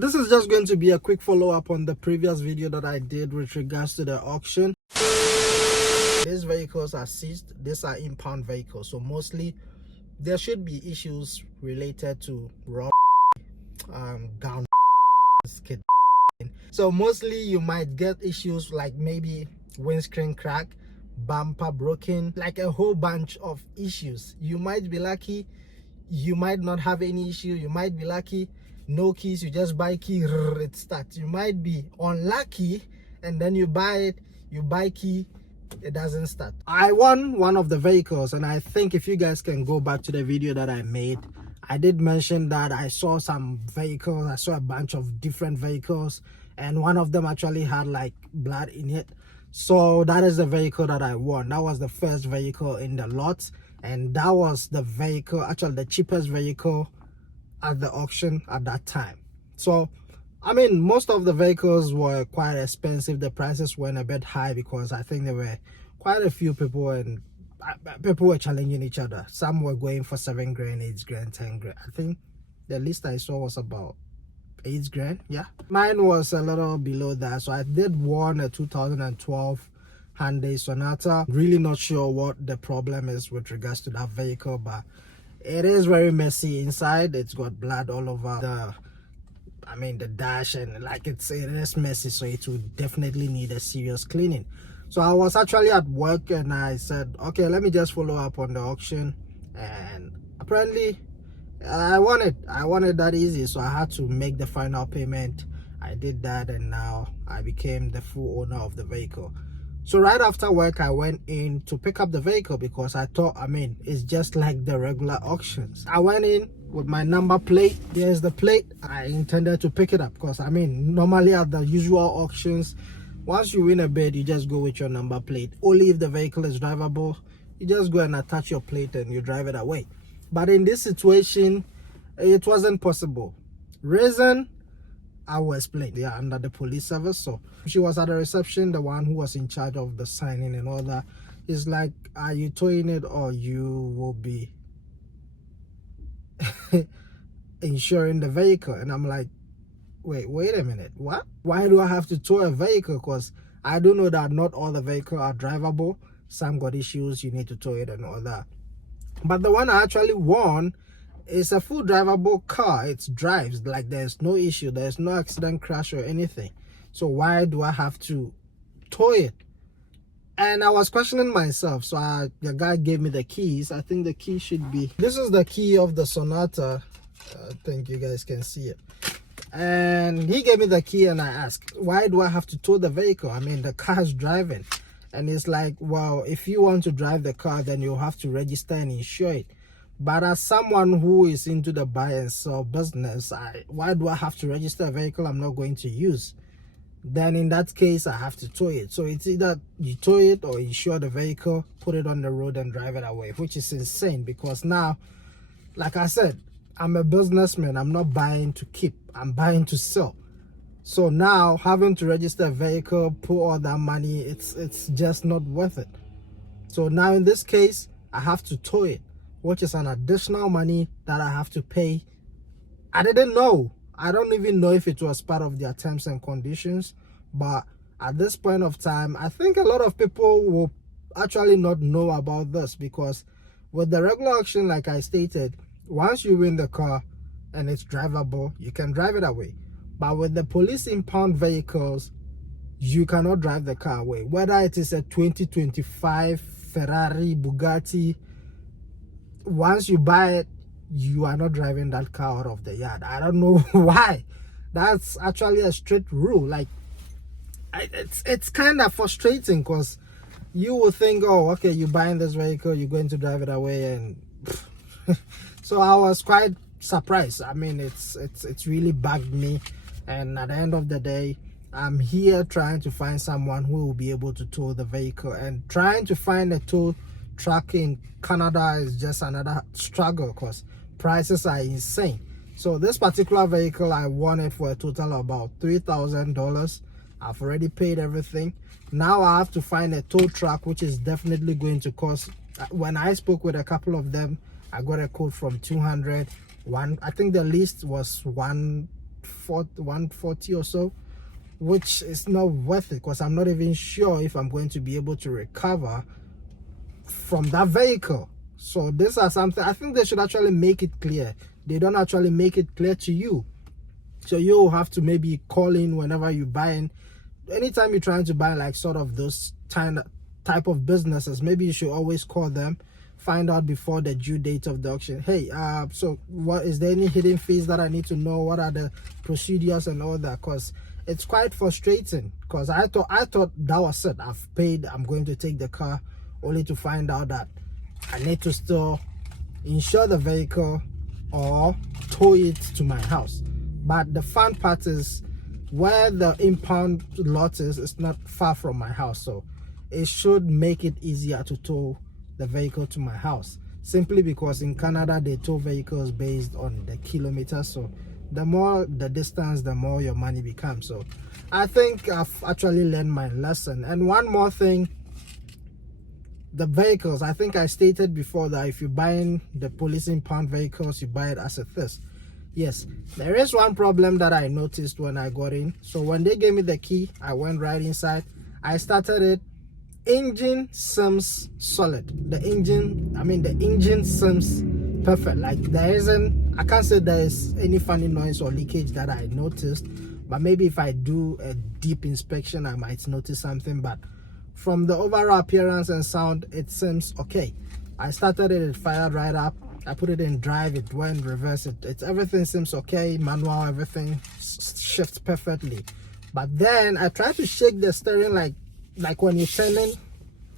This is just going to be a quick follow-up on the previous video that I did with regards to the auction. These vehicles are seized. These are impound vehicles, so mostly there should be issues related to raw gown skid. So mostly you might get issues like maybe windscreen crack, bumper broken, like a whole bunch of issues. You might be lucky, you might not have any issue. You might be lucky, no keys, you just buy key, it starts. You might be unlucky and then you buy key, it doesn't start. I won one of the vehicles, and I think if you guys can go back to the video that I made, I did mention that I saw some vehicles. I saw a bunch of different vehicles, and one of them actually had like blood in it. So that is the vehicle that I won. That was the first vehicle in the lot, and that was the vehicle, actually the cheapest vehicle at the auction at that time. So I mean, most of the vehicles were quite expensive. The prices went a bit high because I think there were quite a few people, and people were challenging each other. Some were going for 7 grand, 8 grand, 10 grand. I think the list I saw was about 8 grand. Yeah, mine was a little below that. So I did won a 2012 Hyundai Sonata. Really not sure what the problem is with regards to that vehicle, but it is very messy inside. It's got blood all over the dash, and like it is messy, so it would definitely need a serious cleaning. So I was actually at work and I said, okay, let me just follow up on the auction, and apparently I won it that easy. So I had to make the final payment. I did that, and now I became the full owner of the vehicle. So right after work, I went in to pick up the vehicle because I thought, it's just like the regular auctions. I went in with my number plate. There's the plate. I intended to pick it up because normally at the usual auctions, once you win a bid, you just go with your number plate. Only if the vehicle is drivable, you just go and attach your plate and you drive it away. But in this situation, it wasn't possible. Reason, I will explain. They are under the police service. So she was at the reception, the one who was in charge of the signing and all that. It's like, are you towing it, or you will be insuring the vehicle? And I'm like, wait a minute, what? Why do I have to tow a vehicle? Because I do know that not all the vehicles are drivable. Some got issues, you need to tow it and all that. But the one I actually won is a full drivable car. It drives, like there's no issue, there's no accident, crash or anything. So why do I have to tow it? And I was questioning myself. So the guy gave me the keys. I think the key should be, this is the key of the Sonata. I think you guys can see it. And he gave me the key, and I asked, why do I have to tow the vehicle? The car's driving. And it's like, well, if you want to drive the car, then you'll have to register and insure it. But as someone who is into the buy and sell business, why do I have to register a vehicle I'm not going to use? Then in that case, I have to tow it. So it's either you tow it or insure the vehicle, put it on the road and drive it away, which is insane because now, like I said, I'm a businessman. I'm not buying to keep, I'm buying to sell. So now having to register a vehicle, put all that money, it's just not worth it. So now in this case, I have to tow it, which is an additional money that I have to pay. I didn't know. I don't even know if it was part of their terms and conditions. But at this point of time, I think a lot of people will actually not know about this, because with the regular auction, like I stated, once you win the car and it's drivable, you can drive it away. But with the police impound vehicles, you cannot drive the car away. Whether it is a 2025 Ferrari, Bugatti, once you buy it, you are not driving that car out of the yard. I don't know why. That's actually a strict rule. Like, it's kind of frustrating because you will think, oh, okay, you're buying this vehicle, you're going to drive it away, and so I was quite surprised. It's really bugged me. And at the end of the day, I'm here trying to find someone who will be able to tow the vehicle, and trying to find a tow truck in Canada is just another struggle because prices are insane. So this particular vehicle, I won it for a total of about $3,000. I've already paid everything. Now I have to find a tow truck, which is definitely going to cost, when I spoke with a couple of them, I got a quote from 200. I think the least was 1 140 or so, which is not worth it because I'm not even sure if I'm going to be able to recover from that vehicle. So these are something I think they should actually make it clear. They don't actually make it clear to you, so you have to maybe call in whenever you buy in. Anytime you're trying to buy like sort of those type of businesses, maybe you should always call them, find out before the due date of the auction. Hey, so what is there any hidden fees that I need to know? What are the procedures and all that? Because it's quite frustrating, because I thought that was it. I've paid, I'm going to take the car, only to find out that I need to still insure the vehicle or tow it to my house. But the fun part is where the impound lot is, it's not far from my house, so it should make it easier to tow the vehicle to my house, simply because in Canada they tow vehicles based on the kilometers. So the more the distance, the more your money becomes. So I think I've actually learned my lesson. And one more thing, the vehicles, I think I stated before that if you're buying the police impound vehicles, you buy it as a theft. Yes, there is one problem that I noticed when I got in. So when they gave me the key, I went right inside, I started it. Engine seems solid. The engine seems perfect. Like there isn't, I can't say there is any funny noise or leakage that I noticed, but maybe if I do a deep inspection I might notice something. But from the overall appearance and sound, it seems okay. I started it fired right up. I put it in drive, it went reverse, it everything seems okay, manual, everything shifts perfectly. But then I tried to shake the steering, like when you're turning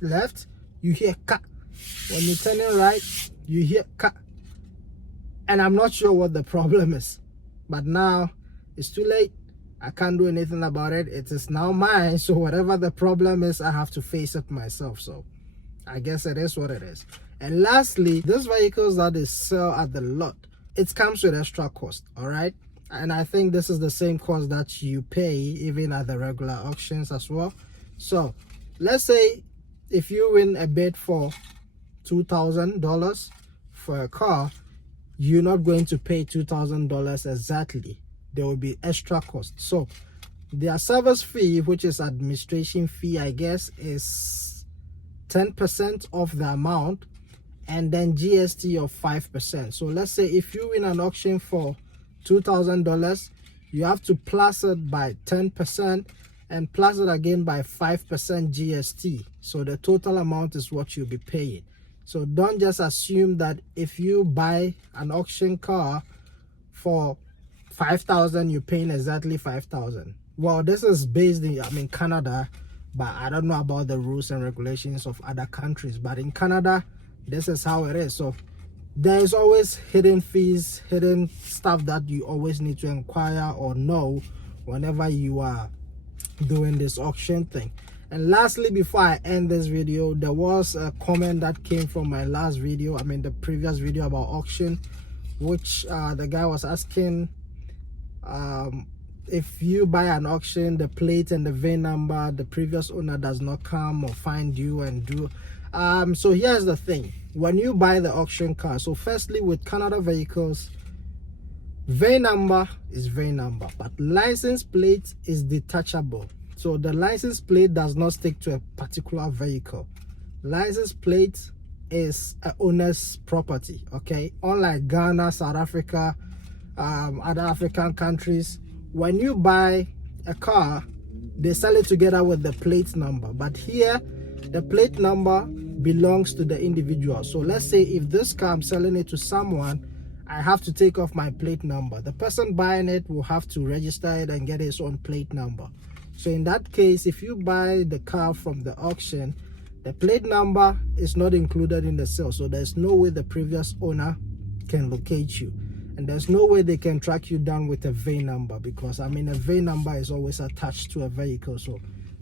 left, you hear cut. When you're turning right, you hear cut. And I'm not sure what the problem is. But now it's too late. I can't do anything about it. It is now mine. So whatever the problem is, I have to face it myself. So I guess it is what it is. And lastly, these vehicles that they sell at the lot, it comes with extra cost, all right? And I think this is the same cost that you pay even at the regular auctions as well. So let's say if you win a bid for $2,000 for a car, you're not going to pay $2,000 exactly. There will be extra cost. So their service fee, which is administration fee, I guess, is 10% of the amount, and then GST of 5%. So let's say if you win an auction for $2,000, you have to plus it by 10% and plus it again by 5% GST. So the total amount is what you'll be paying. So don't just assume that if you buy an auction car for $5,000, you're paying exactly $5,000. Well, this is based in Canada, but I don't know about the rules and regulations of other countries. But in Canada, this is how it is. So there is always hidden fees, hidden stuff that you always need to inquire or know whenever you are doing this auction thing. And lastly, before I end this video, there was a comment that came from my last video, the previous video about auction, which the guy was asking if you buy an auction, the plate and the VIN number, the previous owner does not come or find you and do. So here's the thing. When you buy the auction car, so firstly with Canada vehicles, VIN number is VIN number, but license plate is detachable. So the license plate does not stick to a particular vehicle. License plate is an owner's property, okay? Unlike Ghana, South Africa, other African countries, when you buy a car, they sell it together with the plate number. But here, the plate number belongs to the individual. So let's say if this car, I'm selling it to someone, I have to take off my plate number. The person buying it will have to register it and get his own plate number. So in that case, if you buy the car from the auction, the plate number is not included in the sale. So there's no way the previous owner can locate you. And there's no way they can track you down with a VIN number, because a VIN number is always attached to a vehicle. So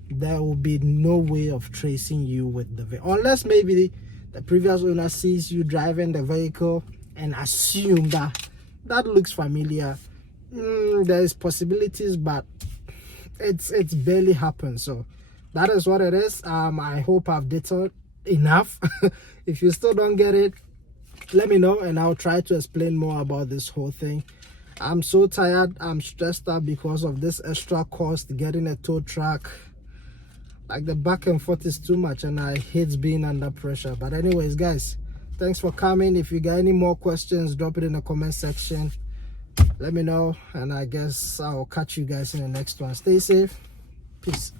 there will be no way of tracing you with the VIN, unless maybe the previous owner sees you driving the vehicle and assume that looks familiar. There is possibilities, but it's barely happened. So that is what it is. I hope I've detailed enough. If you still don't get it, let me know and I'll try to explain more about this whole thing. I'm so tired. I'm stressed out because of this extra cost getting a tow truck. Like, the back and forth is too much, and I hate being under pressure. But anyways, guys, thanks for coming. If you got any more questions, drop it in the comment section. Let me know, and I guess I'll catch you guys in the next one. Stay safe. Peace.